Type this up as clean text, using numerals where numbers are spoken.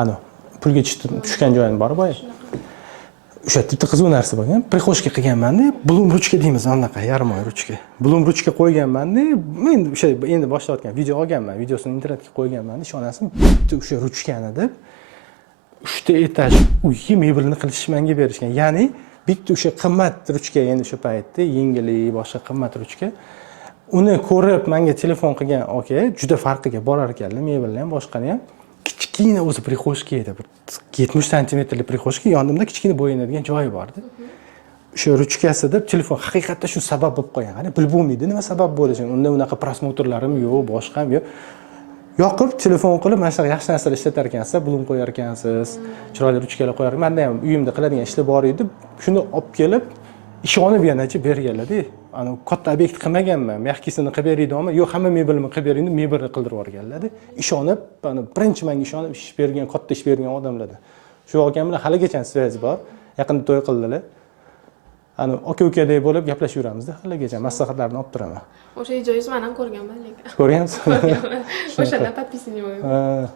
Ana pulga tushgan joyim bor boya. O'sha yerda qiziq narsa bo'lgan. Prixoshka qilganman-da, blum ruchka deymiz, anaqa yarim oy ruchka. Blum ruchka qo'yganman-da, men o'sha endi boshlayotgan video olganman, videosini internetga qo'yganman, ishonasizmi? Bitta o'sha ruchkani deb 3 ta etaj uyga mebelni qilishni menga berishgan. Ya'ni bitta o'sha qimmat ruchka, endi o'sha paytda yengili, boshqa qimmat ruchka. Uni ko'rib menga telefon qilgan aka juda farqiga borar ekanlar, mebelni ham, boshqani ham. Kichkina o'zi prixoshka edi. 70 santimetrli prixoshka, yonimda kichkina bo'yinadigan joyi bor edi. O'sha ruchkasi deb telefon haqiqatda shu sabab bo'lib qolgan. Qani bilib bo'lmaydi nima sabab bo'lishi. Unda unaqa prosmotrlarim yo'q, boshqa ham yo'q. Yoqib telefon qilib, mana shunaqa yaxshi narsalar ishlatar ekansiz, blum qo'yar ekansiz, chiroyli ruchkalar qo'yar. Menda ham uyimda qiladigan ishlar bor edi. Shuni olib kelib ishonib yanacha berganlar-da. Ana katta obyekt qilmaganman. Mehkisini qilib beraydi-mi? Yo'q, hamma mebelni qilib beraydi, mebelni qildirib yuborganlar-da. Ishonib, ana birinchi menga ishonib ish bergan, katta ish bergan odamlar. Shu akam bilan haligacha svязь bor. Yaqinda to'y qildilar. Ana aka-ukadek bo'lib gaplashib yuramiz-da, haligacha maslahatlarni olib turaman. O'sha joyingizni men ham ko'rganman lekin. Ko'rgansiz? O'shada подписание bo'lgan.